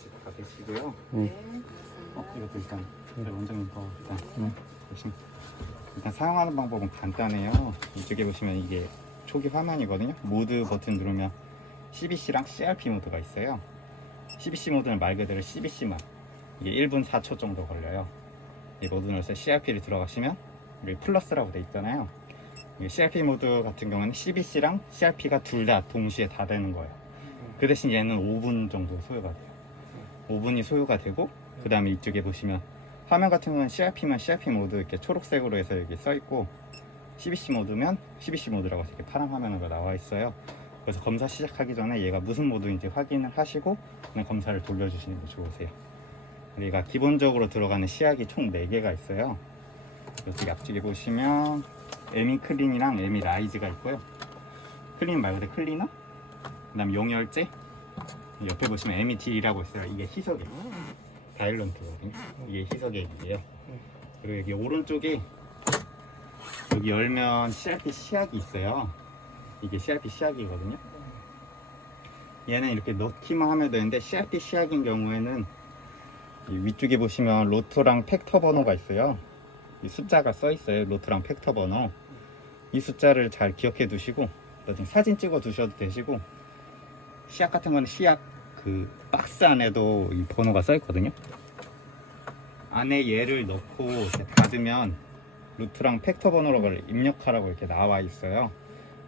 하나씩 다 되시고요. 네. 이것도 일단 원장님 거 일단 보시면 일단 사용하는 방법은 간단해요. 이쪽에 보시면 이게 초기 화면이거든요. 모드 버튼 누르면 CBC랑 CRP 모드가 있어요. CBC 모드는 말 그대로 CBC만 이게 1분 4초 정도 걸려요. 이 모드 눌러서 CRP를 들어가시면 여기 플러스라고 돼 있잖아요. CRP 모드 같은 경우는 CBC랑 CRP가 둘 다 동시에 다 되는 거예요. 그 대신 얘는 5분 정도 소요가 돼요. 5분이 소요가 되고, 그 다음에 이쪽에 보시면 화면 같은 경우는 CRP만 CRP 모드 이렇게 초록색으로 해서 여기 써 있고, CBC 모드면 CBC 모드라고 해서 이렇게 파란 화면으로 나와 있어요. 그래서 검사 시작하기 전에 얘가 무슨 모드인지 확인을 하시고 그냥 검사를 돌려주시는 게 좋으세요. 얘가 기본적으로 들어가는 시약이 총 4개가 있어요. 여기 앞쪽에 보시면 에미 클린이랑 에미 라이즈가 있고요. 클린 말 그대로 클리너, 그 다음 용열제, 옆에 보시면 에미 딜이라고 있어요. 이게 희석액, 다일런트거든요. 이게 희석액이에요. 그리고 여기 오른쪽에 여기 열면 CRP 시약이 있어요. 이게 CRP 시약이거든요. 얘는 이렇게 넣기만 하면 되는데, CRP 시약인 경우에는 이 위쪽에 보시면 로트랑 팩터 번호가 있어요. 이 숫자가 써 있어요. 로트랑 팩터 번호. 이 숫자를 잘 기억해 두시고, 나중에 사진 찍어 두셔도 되시고, 시약 같은 거는 시약 그 박스 안에도 이 번호가 써 있거든요. 안에 얘를 넣고 이렇게 닫으면 루트랑 팩터 번호를 입력하라고 이렇게 나와 있어요.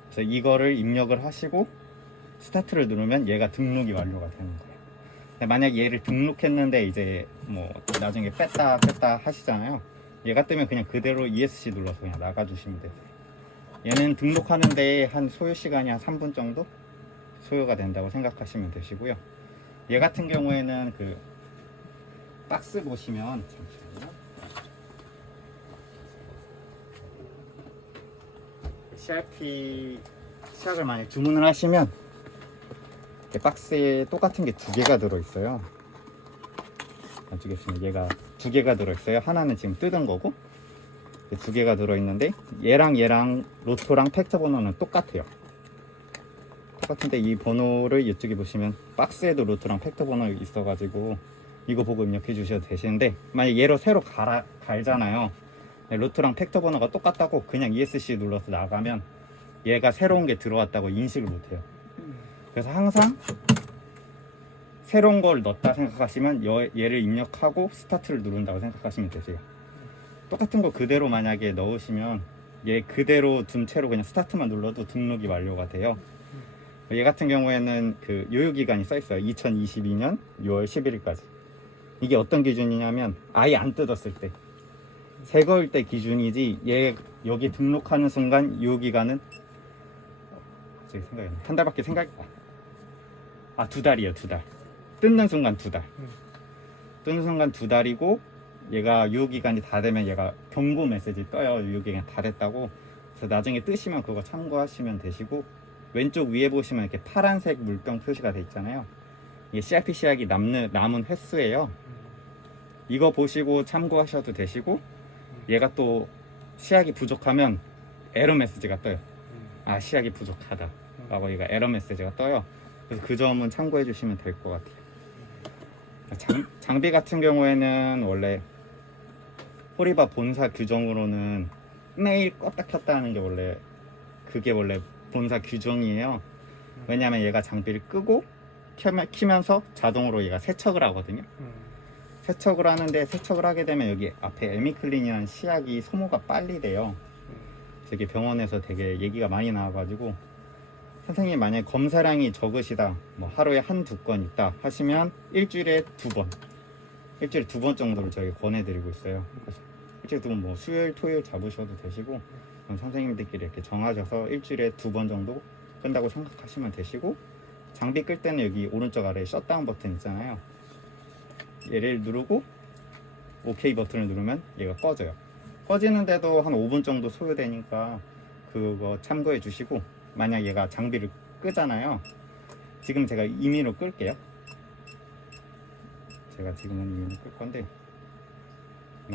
그래서 이거를 입력을 하시고 스타트를 누르면 얘가 등록이 완료가 되는 거예요. 근데 만약 얘를 등록했는데 이제 뭐 나중에 뺐다 하시잖아요. 얘가 뜨면 그냥 그대로 ESC 눌러서 그냥 나가주시면 돼요. 얘는 등록하는데 한 소요 시간이 한 3분 정도 소요가 된다고 생각하시면 되시고요. 얘 같은 경우에는 그 박스 보시면, 잠시만요. CRP 시약을 만약 주문을 하시면 박스에 똑같은 게 2개가 들어있어요. 안쪽에 보시면 얘가 2개가 들어있어요. 하나는 지금 뜯은 거고 2개가 들어있는데, 얘랑 로토랑 팩터 번호는 똑같아요. 똑같은데 이 번호를 이쪽에 보시면 박스에도 로토랑 팩터 번호 있어가지고 이거 보고 입력해 주셔도 되시는데, 만약 얘로 새로 갈잖아요. 로트랑 팩터 번호가 똑같다고 그냥 ESC 눌러서 나가면 얘가 새로운 게 들어왔다고 인식을 못해요. 그래서 항상 새로운 걸 넣었다 생각하시면 얘를 입력하고 스타트를 누른다고 생각하시면 되세요. 똑같은 거 그대로 만약에 넣으시면 얘 그대로 둔 채로 그냥 스타트만 눌러도 등록이 완료가 돼요. 얘 같은 경우에는 그 요요기간이 써 있어요. 2022년 6월 11일까지. 이게 어떤 기준이냐면 아예 안 뜯었을 때, 새 거일 때 기준이지, 얘 여기 등록하는 순간 요기간은 갑자기 생각이 안 나. 한 달밖에 생각이 2달이에요. 2달. 뜯는 순간 2달. 뜯는 순간 2달이고, 얘가 유효기간이 다 되면 얘가 경고 메시지 떠요. 유효기간 다 됐다고. 그래서 나중에 뜨시면 그거 참고하시면 되시고, 왼쪽 위에 보시면 이렇게 파란색 물병 표시가 돼 있잖아요. 이게 CRP 시약이 남은 횟수예요. 이거 보시고 참고하셔도 되시고, 얘가 또 시약이 부족하면 에러 메시지가 떠요. 시약이 부족하다 라고 얘가 에러 메시지가 떠요. 그래서 그 점은 참고해 주시면 될 것 같아요. 장비 같은 경우에는 원래 호리바 본사 규정으로는 매일 껐다 켰다 하는 게 그게 원래 본사 규정이에요. 왜냐하면 얘가 장비를 끄고 키면서 자동으로 얘가 세척을 하거든요. 세척을 하는데, 세척을 하게 되면 여기 앞에 에미클린이라는 시약이 소모가 빨리 돼요. 되게 병원에서 되게 얘기가 많이 나와가지고, 선생님 만약에 검사량이 적으시다, 뭐 하루에 1-2건 있다 하시면 일주일에 2번 정도를 저희가 권해드리고 있어요. 그래서 일주일에 2번, 뭐 수요일 토요일 잡으셔도 되시고, 선생님들끼리 이렇게 정하셔서 일주일에 2번 정도 끈다고 생각하시면 되시고, 장비 끌 때는 여기 오른쪽 아래에 셧다운 버튼 있잖아요. 얘를 누르고 OK 버튼을 누르면 얘가 꺼져요. 꺼지는데도 한 5분 정도 소요되니까 그거 참고해 주시고, 만약 얘가 장비를 끄잖아요. 지금 제가 임의로 끌게요. 제가 지금은 임의로 끌 건데,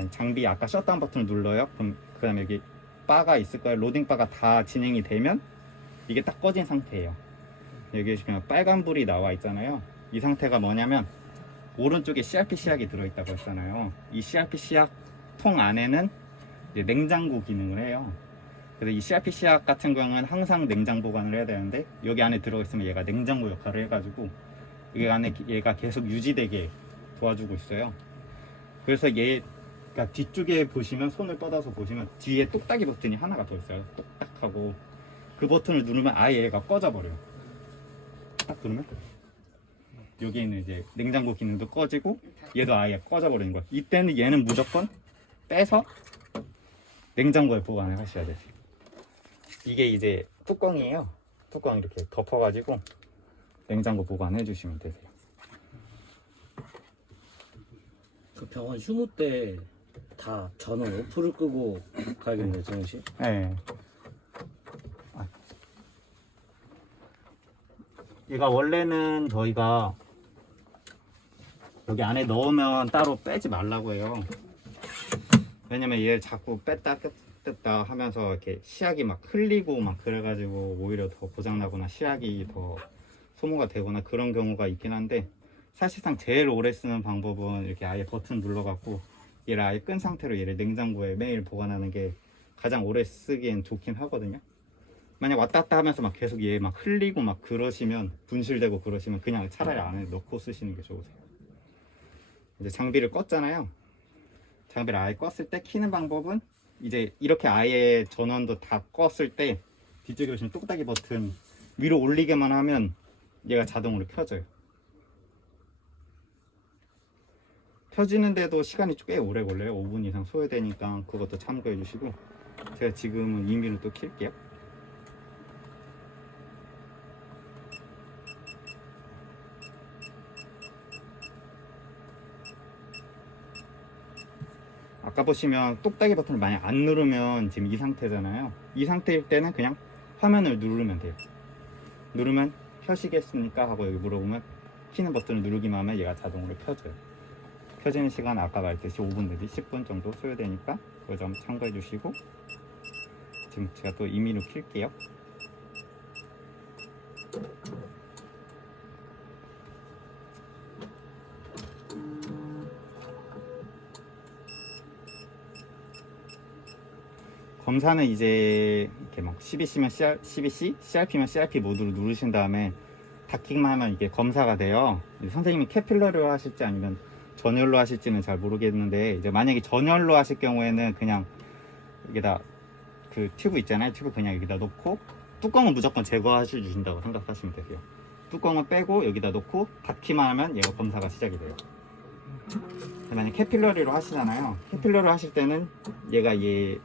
장비 아까 셧다운 버튼을 눌러요. 그럼 그 다음에 여기 바가 있을 거예요. 로딩 바가 다 진행이 되면 이게 딱 꺼진 상태예요. 여기 보시면 빨간불이 나와 있잖아요. 이 상태가 뭐냐면 오른쪽에 CRP 시약이 들어있다고 했잖아요. 이 CRP 시약 통 안에는 이제 냉장고 기능을 해요. 그래서 이 CRP 시약 같은 경우는 항상 냉장 보관을 해야 되는데 여기 안에 들어있으면 얘가 냉장고 역할을 해가지고 여기 안에 얘가 계속 유지되게 도와주고 있어요. 그래서 얘가 뒤쪽에 보시면 손을 뻗어서 보시면 뒤에 똑딱이 버튼이 하나가 더 있어요. 똑딱하고 그 버튼을 누르면 아예 얘가 꺼져 버려요. 딱 누르면 여기 있는 이제 냉장고 기능도 꺼지고 얘도 아예 꺼져 버리는 거예요. 이때는 얘는 무조건 빼서 냉장고에 보관을 하셔야 돼요. 이게 이제 뚜껑이에요. 뚜껑 이렇게 덮어가지고 냉장고 보관해 주시면 되세요. 그 병원 휴무 때 다 전원 오프를 끄고 가야겠네요, 정현 씨. 네. 얘가 원래는 저희가 여기 안에 넣으면 따로 빼지 말라고 해요. 왜냐면 얘 자꾸 뺐다 뺐다 하면서 이렇게 시약이 막 흘리고 막 그래가지고 오히려 더 고장나거나 시약이 더 소모가 되거나 그런 경우가 있긴 한데, 사실상 제일 오래 쓰는 방법은 이렇게 아예 버튼 눌러갖고 얘를 아예 끈 상태로 얘를 냉장고에 매일 보관하는 게 가장 오래 쓰기엔 좋긴 하거든요. 만약 왔다 갔다 하면서 막 계속 얘 막 흘리고 막 그러시면, 분실되고 그러시면 그냥 차라리 안에 넣고 쓰시는 게 좋으세요. 이제 장비를 껐잖아요. 장비를 아예 껐을 때 키는 방법은 이제 이렇게 아예 전원도 다 껐을 때 뒤쪽에 보시면 똑딱이 버튼 위로 올리게만 하면 얘가 자동으로 켜져요. 켜지는데도 시간이 꽤 오래 걸려요. 5분 이상 소요되니까 그것도 참고해 주시고, 제가 지금은 임의로 또 킬게요. 아까 보시면 똑딱이 버튼을 많이 안 누르면 지금 이 상태잖아요. 이 상태일 때는 그냥 화면을 누르면 돼요. 누르면 켜시겠습니까? 하고 여기 물어보면 키는 버튼을 누르기만 하면 얘가 자동으로 켜져요. 켜지는 시간 아까 말했듯이 5분 내지 10분 정도 소요되니까 그 점 참고해 주시고, 지금 제가 또 임의로 킬게요. 검사는 이제 이렇게 막 CBC면 CBC, CRP면 CRP 모드로 누르신 다음에 닫기만 하면 이게 검사가 돼요. 선생님이 캐필러리로 하실지 아니면 전열로 하실지는 잘 모르겠는데, 이제 만약에 전열로 하실 경우에는 그냥 여기다 그 튜브 있잖아요. 튜브 그냥 여기다 놓고 뚜껑은 무조건 제거하셔 주신다고 생각하시면 되세요. 뚜껑은 빼고 여기다 놓고 닫기만 하면 얘가 검사가 시작이 돼요. 만약에 캐필러리로 하시잖아요. 캐필러리로 하실 때는 얘가 이게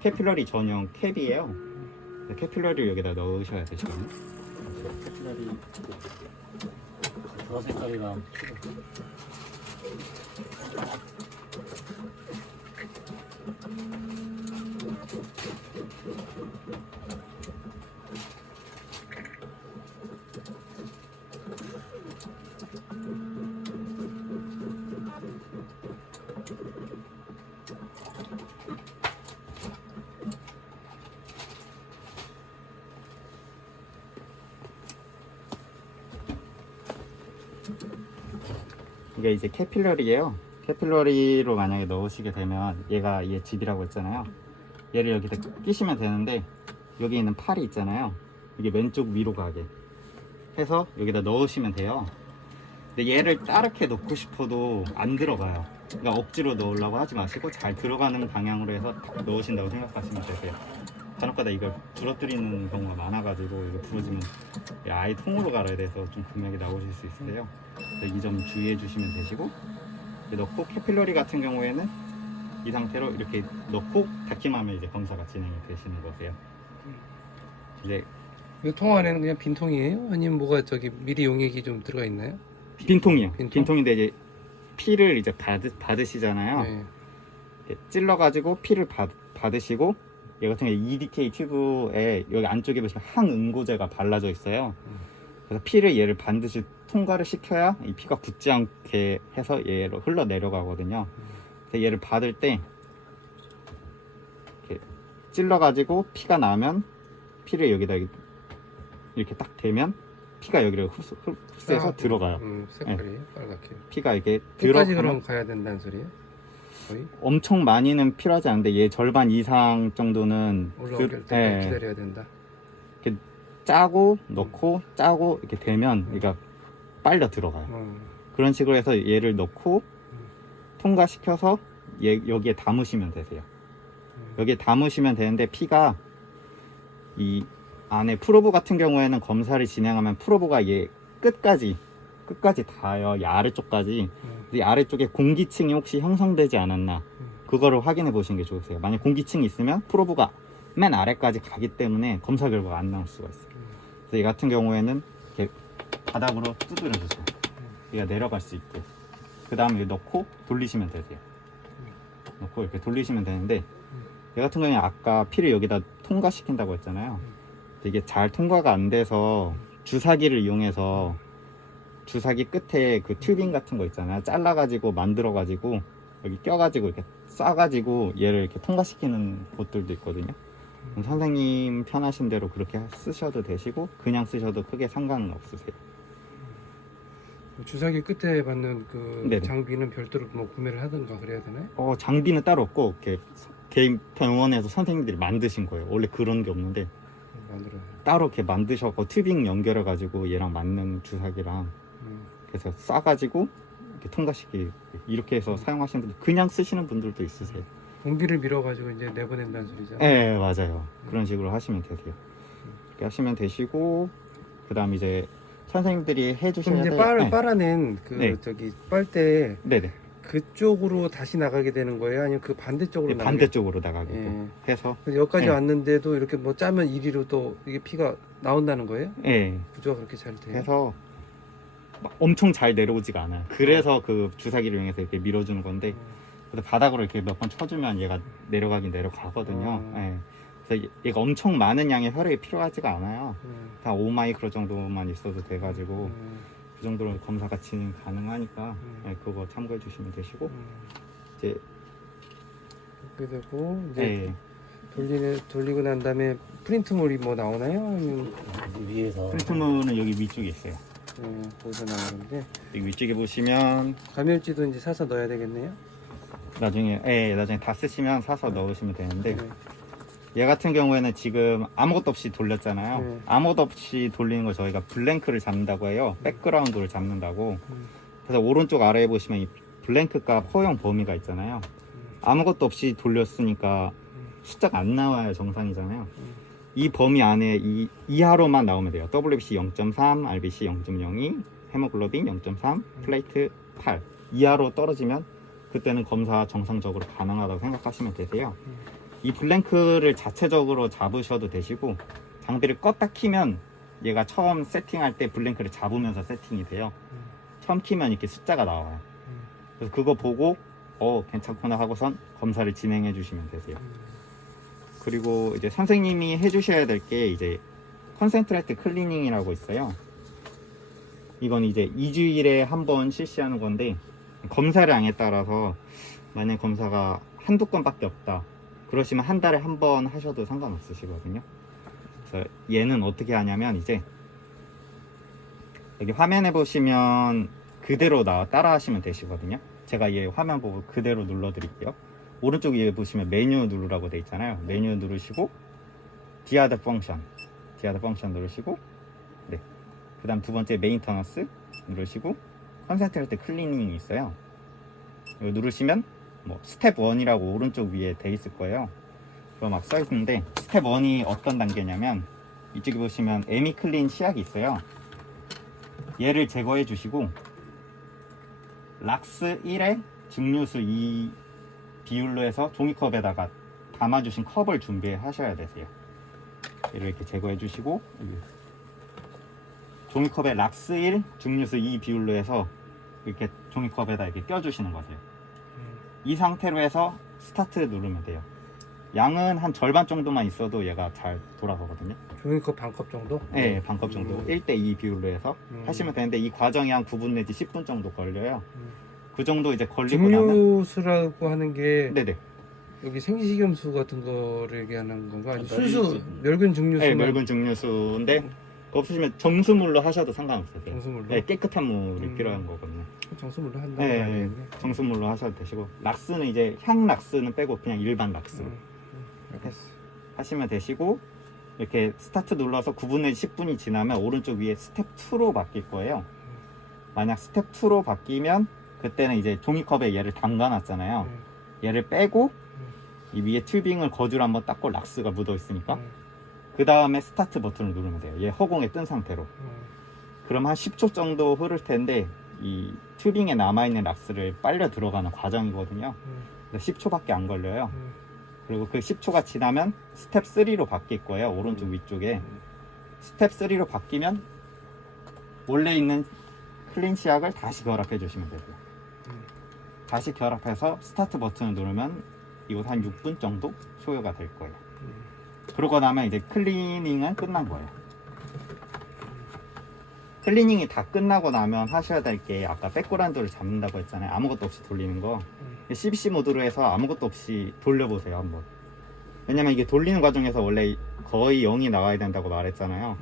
캐필러리 전용 캡이에요. 캐필러리를 여기다 넣으셔야 되시거든요. 캐피라리 보라 색깔이랑 이게 이제 캐필러리예요. 캐필러리로 만약에 넣으시게 되면 얘가 얘 집이라고 했잖아요. 얘를 여기다 끼시면 되는데, 여기 있는 팔이 있잖아요. 이게 왼쪽 위로 가게 해서 여기다 넣으시면 돼요. 근데 얘를 따르게 넣고 싶어도 안 들어가요. 그러니까 억지로 넣으려고 하지 마시고 잘 들어가는 방향으로 해서 넣으신다고 생각하시면 되세요. 간혹가다 이걸 부러뜨리는 경우가 많아가지고 이거 부러지면 아예 통으로 갈아야 돼서 좀 금액이 나오실 수 있으세요. 이 점 주의해 주시면 되시고, 넣고 캐필러리 같은 경우에는 이 상태로 이렇게 넣고 닫기만 하면 이제 검사가 진행이 되시는 거세요. 이제 이 통 안에는 그냥 빈통이에요? 아니면 뭐가 저기 미리 용액이 좀 들어가 있나요? 빈통이요. 빈통? 빈통인데 이제 피를 이제 받으시잖아요. 네. 이렇게 찔러가지고 피를 받으시고, 얘 같은 경우에 EDK 튜브에 여기 안쪽에 보시면 항응고제가 발라져 있어요. 그래서 피를 얘를 반드시 통과를 시켜야 이 피가 굳지 않게 해서 얘로 흘러 내려가거든요. 그래서 얘를 받을 때 이렇게 찔러가지고 피가 나면 피를 여기다 이렇게 딱 대면 피가 여기를 흡수해서 들어가요. 색깔이 빨갛게. 피가 이게 끝까지 들어가면 그럼 가야 된다는 소리예요? 거의 엄청 많이는 필요하지 않은데 얘 절반 이상 정도는 올라올 때까지 예, 기다려야 된다. 짜고 넣고 짜고 이렇게 되면 얘가 빨려 들어가요. 그런 식으로 해서 얘를 넣고 통과시켜서 여기에 담으시면 되세요. 여기에 담으시면 되는데 피가 이 안에 프로브 같은 경우에는 검사를 진행하면 프로브가 얘 끝까지 닿아요. 이 아래쪽까지. 이 아래쪽에 공기층이 혹시 형성되지 않았나 그거를 확인해 보시는 게 좋으세요. 만약 공기층이 있으면 프로브가 맨 아래까지 가기 때문에 검사 결과가 안 나올 수가 있어요. 그래서 이 같은 경우에는 이렇게 바닥으로 두드려 주세요. 얘가 내려갈 수 있게. 그 다음에 넣고 돌리시면 되세요. 넣고 이렇게 돌리시면 되는데 얘 같은 경우에 아까 피를 여기다 통과시킨다고 했잖아요. 이게 잘 통과가 안 돼서 주사기를 이용해서 주사기 끝에 그 튜빙 같은 거 있잖아요. 잘라가지고 만들어가지고 여기 껴가지고 이렇게 쏴가지고 얘를 이렇게 통과시키는 곳들도 있거든요. 선생님 편하신 대로 그렇게 쓰셔도 되시고 그냥 쓰셔도 크게 상관은 없으세요. 주사기 끝에 받는 그 네네. 장비는 별도로 뭐 구매를 하든가 그래야 되나요? 장비는 따로 없고 이렇게 개인 병원에서 선생님들이 만드신 거예요. 원래 그런 게 없는데 만들어요. 따로 이렇게 만드셔서 튜빙 연결해 가지고 얘랑 맞는 주사기랑 그래서 쏴가지고 이렇게 통과시키 이렇게 해서 사용하시는 분들 그냥 쓰시는 분들도 있으세요. 공기를 밀어가지고 이제 내보낸다는 소리죠. 네 맞아요. 그런 식으로 하시면 되세요. 이렇게 하시면 되시고 그 다음 이제 선생님들이 해주셔야 그럼 이제 돼요. 빨아낸 그 네. 저기 빨대 네네. 그쪽으로 다시 나가게 되는 거예요? 아니면 그 반대쪽으로 나가게? 반대쪽으로 나가게 예. 해서 그래서 여기까지 네. 왔는데도 이렇게 뭐 짜면 이리로 또 이게 피가 나온다는 거예요? 예. 구조가 그렇게 잘 돼요? 해서 막 엄청 잘 내려오지가 않아요. 그래서 그 주사기를 이용해서 이렇게 밀어주는 건데 그래서 바닥으로 이렇게 몇 번 쳐주면 얘가 내려가긴 내려가거든요. 예. 그래서 얘가 엄청 많은 양의 혈액이 필요하지가 않아요. 다 5마이크로 정도만 있어도 돼가지고 그 정도로 검사가 진행 가능하니까 예, 그거 참고해 주시면 되시고 이제 그렇게 되고 이제 예. 돌리고 난 다음에 프린트물이 뭐 나오나요? 아니면 위에서 프린트물은 여기 위쪽에 있어요. 거기서 나오는데 여기 위쪽에 보시면 감열지도 이제 사서 넣어야 되겠네요? 나중에 다 쓰시면 사서 넣으시면 되는데 네. 얘 같은 경우에는 지금 아무것도 없이 돌렸잖아요. 네. 아무것도 없이 돌리는 걸 저희가 블랭크를 잡는다고 해요. 백그라운드를 잡는다고. 그래서 오른쪽 아래에 보시면 이 블랭크 값 허용 범위가 있잖아요. 아무것도 없이 돌렸으니까 숫자가 안 나와요. 정상이잖아요. 이 범위 안에 이하로만 나오면 돼요. WBC 0.3, RBC 0.02, 헤모글로빈 0.3, 플레이트 8 이하로 떨어지면 그때는 검사 정상적으로 가능하다고 생각하시면 되세요. 이 블랭크를 자체적으로 잡으셔도 되시고 장비를 껐다 키면 얘가 처음 세팅할 때 블랭크를 잡으면서 세팅이 돼요. 처음 키면 이렇게 숫자가 나와요. 그래서 그거 보고 괜찮구나 하고선 검사를 진행해 주시면 되세요. 그리고 이제 선생님이 해주셔야 될 게 이제 컨센트레이트 클리닝이라고 있어요. 이건 이제 2주일에 한 번 실시하는 건데 검사량에 따라서 만약 검사가 한두 건밖에 없다 그러시면 한 달에 한 번 하셔도 상관없으시거든요. 그래서 얘는 어떻게 하냐면 이제 여기 화면에 보시면 그대로 따라 하시면 되시거든요. 제가 얘 화면 보고 그대로 눌러 드릴게요. 오른쪽 위에 보시면 메뉴 누르라고 돼 있잖아요. 메뉴 누르시고 디아드 펑션 누르시고 네. 그 다음 두 번째 메인터넌스 누르시고 컨센트레이트 클리닝이 있어요. 이거 누르시면 뭐 스텝 1이라고 오른쪽 위에 돼 있을 거예요. 그거 막 써 있는데 스텝 1이 어떤 단계냐면 이쪽에 보시면 에미클린 시약이 있어요. 얘를 제거해 주시고 락스 1에 증류수 2 비율로 해서 종이컵에다가 담아주신 컵을 준비하셔야 되세요. 얘를 이렇게 제거해 주시고 종이컵에 락스 1, 증류수 2 비율로 해서 이렇게 종이컵에다 이렇게 껴주시는 거세요. 이 상태로 해서 스타트 누르면 돼요. 양은 한 절반 정도만 있어도 얘가 잘 돌아가거든요. 종이컵 반컵 정도? 네, 반컵 정도 1:2 비율로 해서 하시면 되는데 이 과정이 한 9분 내지 10분 정도 걸려요. 그 정도 이제 걸리고 나면 증류수라고 하는 게 네네. 여기 생식염수 같은 거를 얘기하는 건가? 아니면 멸균. 순수 멸균 증류수? 네, 멸균 증류수인데 없으시면 정수물로 하셔도 상관없으세요. 정수물로? 네, 깨끗한 물이 필요한 거거든요. 정수물로 한다고 네, 봐야 네, 되겠네. 정수물로 하셔도 되시고 락스는 이제 향 락스는 빼고 그냥 일반 락스로 알겠어. 하시면 되시고 이렇게 스타트 눌러서 9분의 10분이 지나면 오른쪽 위에 스텝 2로 바뀔 거예요. 만약 스텝 2로 바뀌면 그때는 이제 종이컵에 얘를 담가 놨잖아요. 얘를 빼고 이 위에 튜빙을 거즈로 한번 닦고 락스가 묻어 있으니까 그 다음에 스타트 버튼을 누르면 돼요. 얘 허공에 뜬 상태로. 그럼 한 10초 정도 흐를 텐데 이 튜빙에 남아있는 락스를 빨려 들어가는 과정이거든요. 그래서 10초밖에 안 걸려요. 그리고 그 10초가 지나면 스텝 3로 바뀔 거예요. 오른쪽 위쪽에. 스텝 3로 바뀌면 원래 있는 클린 시약을 다시 결합해 주시면 되고요. 다시 결합해서 스타트 버튼을 누르면 이곳 한 6분 정도 소요가 될 거예요. 그러고 나면 이제 클리닝은 끝난 거예요. 클리닝이 다 끝나고 나면 하셔야 될 게 아까 백그라운드를 잡는다고 했잖아요. 아무것도 없이 돌리는 거. CBC 모드로 해서 아무것도 없이 돌려보세요 한번. 왜냐면 이게 돌리는 과정에서 원래 거의 0이 나와야 된다고 말했잖아요.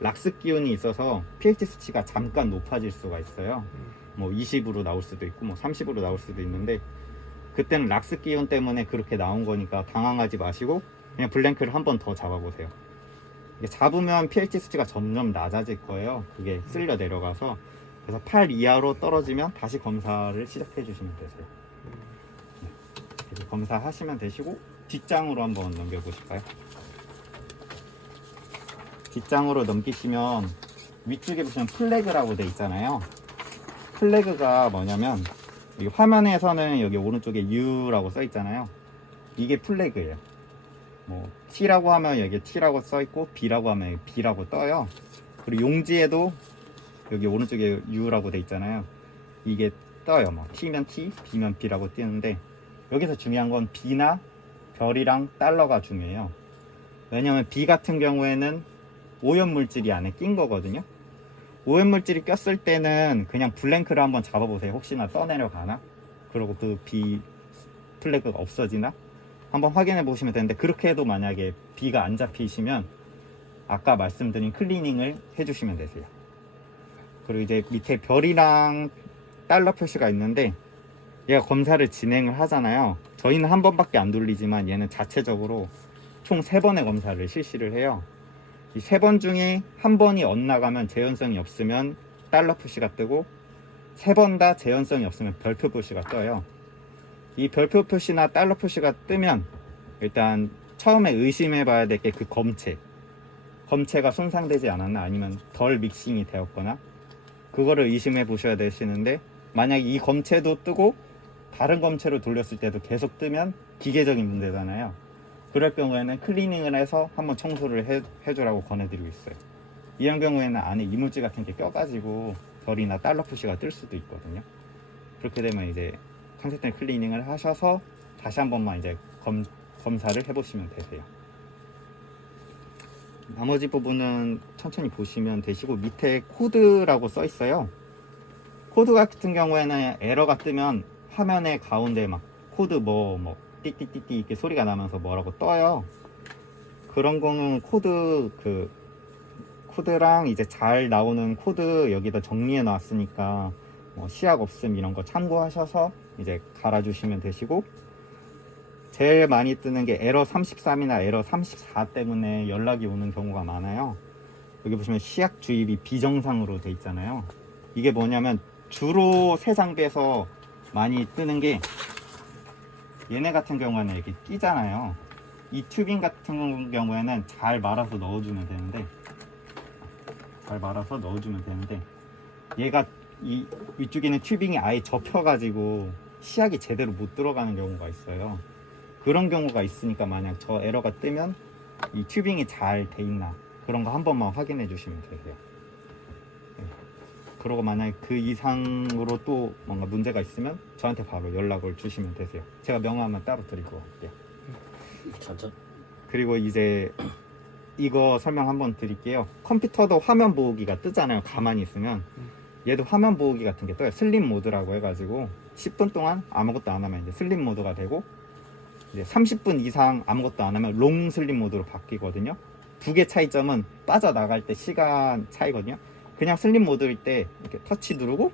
락스 기운이 있어서 pH 수치가 잠깐 높아질 수가 있어요. 뭐 20으로 나올 수도 있고 뭐 30으로 나올 수도 있는데 그때는 락스 기운 때문에 그렇게 나온 거니까 당황하지 마시고 그냥 블랭크를 한 번 더 잡아보세요. 이게 잡으면 pH 수치가 점점 낮아질 거예요. 그게 쓸려 내려가서. 그래서 8 이하로 떨어지면 다시 검사를 시작해 주시면 되세요. 그래서 검사하시면 되시고 뒷장으로 한번 넘겨보실까요? 뒷장으로 넘기시면 위쪽에 보시면 플래그라고 돼 있잖아요. 플래그가 뭐냐면 이 화면에서는 여기 오른쪽에 U라고 써 있잖아요. 이게 플래그예요. 뭐 T라고 하면 여기 T라고 써 있고 B라고 하면 여기 B라고 떠요. 그리고 용지에도 여기 오른쪽에 U라고 돼 있잖아요. 이게 떠요. 뭐 T면 T, B면 B라고 뜨는데 여기서 중요한 건 B나 별이랑 달러가 중요해요. 왜냐면 B 같은 경우에는 오염물질이 안에 낀 거거든요. 오염물질이 꼈을 때는 그냥 블랭크를 한번 잡아보세요. 혹시나 떠내려가나? 그리고 그 B 플래그가 없어지나? 한번 확인해 보시면 되는데 그렇게 해도 만약에 B가 안 잡히시면 아까 말씀드린 클리닝을 해주시면 되세요. 그리고 이제 밑에 별이랑 달러 표시가 있는데 얘가 검사를 진행을 하잖아요. 저희는 한 번밖에 안 돌리지만 얘는 자체적으로 총 3번의 검사를 실시를 해요. 이 3번 중에 한 번이 엇나가면 재현성이 없으면 달러 표시가 뜨고 3번 다 재현성이 없으면 별표 표시가 떠요. 이 별표 표시나 달러 표시가 뜨면 일단 처음에 의심해 봐야 될 게 그 검체가 손상되지 않았나 아니면 덜 믹싱이 되었거나 그거를 의심해 보셔야 되시는데 만약에 이 검체도 뜨고 다른 검체로 돌렸을 때도 계속 뜨면 기계적인 문제잖아요. 그럴 경우에는 클리닝을 해서 한번 청소를 해주라고 권해드리고 있어요. 이런 경우에는 안에 이물질 같은 게 껴가지고 별이나 달러 표시가 뜰 수도 있거든요. 그렇게 되면 이제 컨센트 클리닝을 하셔서 다시 한 번만 이제 검사를 해보시면 되세요. 나머지 부분은 천천히 보시면 되시고 밑에 코드라고 써 있어요. 코드 같은 경우에는 에러가 뜨면 화면의 가운데 막 코드 뭐 띠띠띠띠 이렇게 소리가 나면서 뭐라고 떠요. 그런 거는 코드랑 이제 잘 나오는 코드 여기다 정리해 놨으니까 뭐 시약 없음 이런 거 참고하셔서 이제 갈아주시면 되시고 제일 많이 뜨는 게 에러 33이나 에러 34 때문에 연락이 오는 경우가 많아요. 여기 보시면 시약 주입이 비정상으로 돼 있잖아요. 이게 뭐냐면 주로 새 장비에서 많이 뜨는 게 얘네 같은 경우에는 이렇게 끼잖아요. 이 튜빙 같은 경우에는 잘 말아서 넣어주면 되는데 얘가 이 위쪽에 있는 튜빙이 아예 접혀가지고 시약이 제대로 못 들어가는 경우가 있어요. 그런 경우가 있으니까 만약 저 에러가 뜨면 이 튜빙이 잘 돼 있나 그런 거 한 번만 확인해 주시면 되세요. 네. 그리고 만약에 그 이상으로 또 뭔가 문제가 있으면 저한테 바로 연락을 주시면 되세요. 제가 명함은 따로 드리고 할게요. 천천. 그리고 이제 이거 설명 한번 드릴게요. 컴퓨터도 화면 보호기가 뜨잖아요. 가만히 있으면 얘도 화면 보호기 같은 게 떠요. 슬립 모드라고 해가지고 10분 동안 아무것도 안 하면 이제 슬립 모드가 되고 이제 30분 이상 아무것도 안 하면 롱 슬립 모드로 바뀌거든요. 두 개 차이점은 빠져나갈 때 시간 차이거든요. 그냥 슬립 모드일 때 이렇게 터치 누르고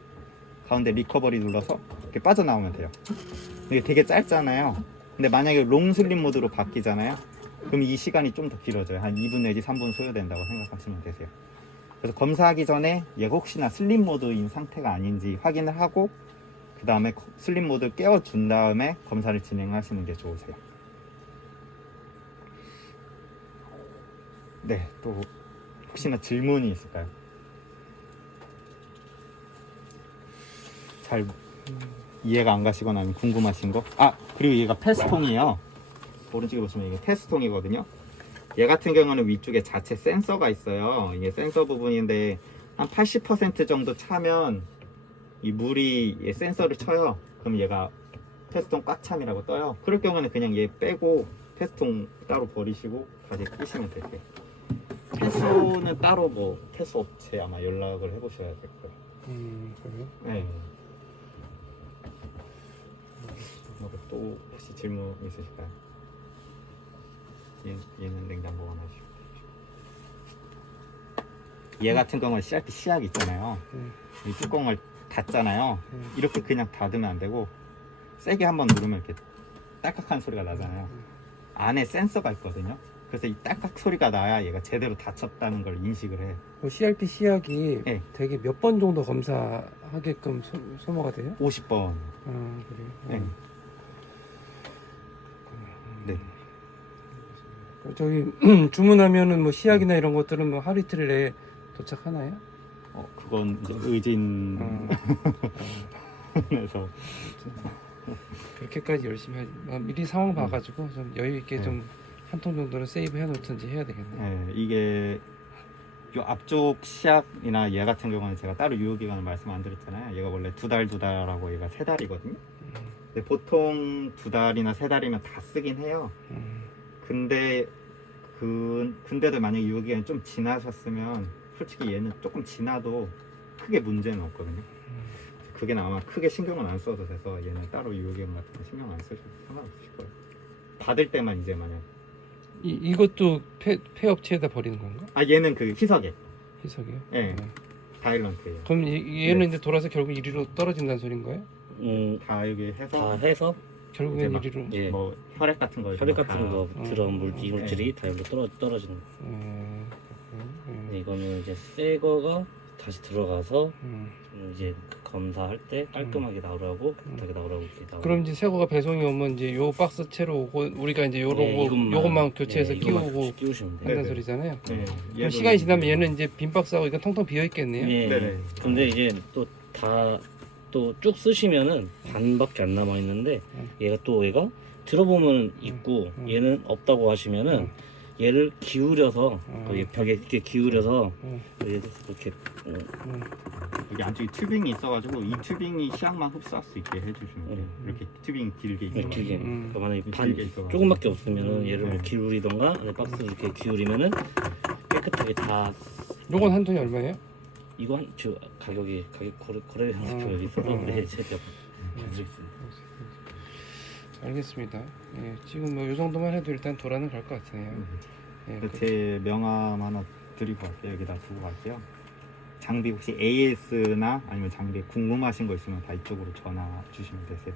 가운데 리커버리 눌러서 이렇게 빠져나오면 돼요. 이게 되게 짧잖아요. 근데 만약에 롱 슬립 모드로 바뀌잖아요. 그럼 이 시간이 좀 더 길어져요. 한 2분 내지 3분 소요된다고 생각하시면 되세요. 그래서 검사하기 전에 얘가 혹시나 슬립 모드인 상태가 아닌지 확인을 하고 그 다음에 슬립 모드를 깨워준 다음에 검사를 진행하시는 게 좋으세요. 네, 또 혹시나 질문이 있을까요? 잘 이해가 안 가시거나 아니면 궁금하신 거? 아, 그리고 얘가 패스통이에요. 오른쪽에 보시면 이게 패스통이거든요. 얘 같은 경우는 위쪽에 자체 센서가 있어요. 이게 센서 부분인데 한 80% 정도 차면 이 물이 얘 센서를 쳐요. 그럼 얘가 패스통 꽉 참이라고 떠요. 그럴 경우는 그냥 얘 빼고 패스통 따로 버리시고 다시 끄시면 되세요. 패스는 따로 뭐 패스 업체 아마 연락을 해보셔야 될 거예요. 그래요? 네. 또 혹시 질문 있으실까요? 얘는 냉장고 하나씩. 얘 같은 경우는 CRT 시약 있잖아요. 이 뚜껑을 닫잖아요. 이렇게 그냥 닫으면 안 되고 세게 한번 누르면 이렇게 딸깍한 소리가 나잖아요. 안에 센서가 있거든요. 그래서 이 딸깍 소리가 나야 얘가 제대로 닫혔다는 걸 인식을 해. CRT 시약이 네. 되게 몇 번 정도 검사하게끔 소모가 돼요? 50번. 아, 그래요? 네. 네. 저기 주문하면은 뭐 시약이나 이런 것들은 뭐 하루 이틀 내에 도착하나요? 그건 이제 의진에서 그렇게까지 열심히 미리 상황 봐가지고 좀 여유 있게 네. 좀 한 통 정도는 세이브 해놓든지 해야 되겠네요. 네, 이게 요 앞쪽 시약이나 얘 같은 경우는 제가 따로 유효기간을 말씀 안 드렸잖아요. 얘가 원래 2달하고 얘가 3달이거든요. 근데 보통 2달이나 3달이면 다 쓰긴 해요. 근데 근데도 만약에 유효기간이 좀 지나셨으면 솔직히 얘는 조금 지나도 크게 문제는 없거든요. 그게 아마 크게 신경을 안 써도 돼서 얘는 따로 유효기간 같은 거 신경 안 쓰셔도 상관없으실 거예요. 받을 때만 이제 만약 이것도 폐업체에다 버리는 건가? 얘는 그 희석에 희석이요? 네. 다일런트예요. 그럼 얘는 네. 이제 돌아서 결국 이리로 떨어진다는 소린 거예요? 다 여기 해서 다 해서 결국엔 이제 막 이리로. 예. 뭐 혈액 같은 거 혈액 다 같은 거 들어온 이물질이 다 여기로 떨어지는 거. 그렇군요. 이거는 이제 새 거가 다시 들어가서 음. 이제 그 검사할 때 깔끔하게 나오라고 깨끗하게 나오라고 이렇게 나오고. 그럼 이제 새거가 배송이 오면 이제 요 박스 채로 오고 우리가 이제 요것만 교체해서 끼우고 끼우시면 돼요. 한다는 네네. 소리잖아요. 네. 그럼 시간이 지나면 얘는 이제 빈 박스하고 이건 텅텅 비어 있겠네요. 예. 네네. 근데 이제 또 쭉 쓰시면은 반밖에 안 남아 있는데 얘가 들어보면 있고 얘는 없다고 하시면은 얘를 기울여서 거기 벽에 이렇게 기울여서 얘도 이렇게 여기 안쪽에 튜빙이 있어가지고 이 튜빙이 시약만 흡수할 수 있게 해주시면 돼요. 이렇게 튜빙 길게 있어가지고 길게. 그러니까 만약에 길게 있어가지고. 조금밖에 없으면은 얘를 뭐 네. 기울이던가 안에 박스 이렇게 기울이면은 깨끗하게 다. 요건 한 통이 얼마예요? 이거 가격 거래 여기 있어서 제가 알겠습니다. 예, 지금 뭐 요 정도만 해도 일단 돌아는 갈 것 같으네요. 예, 제 명함 하나 드리고 갈게요. 여기다 두고 갈게요. 장비 혹시 AS나 아니면 장비 궁금하신 거 있으면 다 이쪽으로 전화 주시면 되세요.